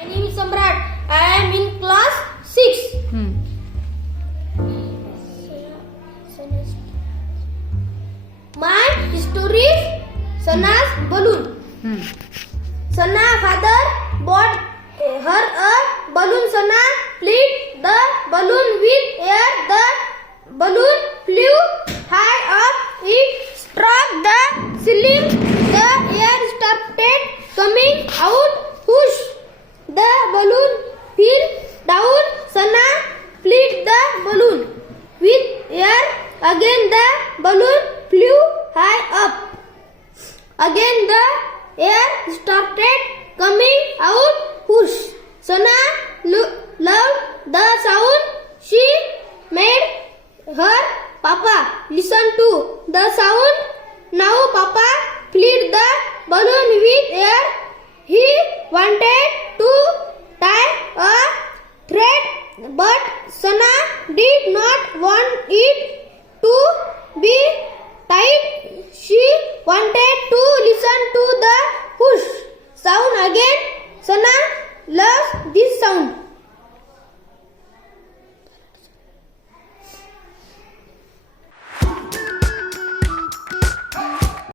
My name is Samrat. I am in class 6. My story is Sana's balloon. Sana father bought her a balloon. Sana filled the balloon with air. The balloon flew high up. It struck the ceiling. The air started coming out. Push. The balloon fell down. Sana filled the balloon with air. Again the balloon flew high up. Again the air started coming out. Push. Sana loved the sound. She made her papa listen to the sound. Now papa filled the balloon with air. He wanted to tie a thread, but Sana did not want it to be tied. She wanted to listen to the push sound again. Sana loves this sound.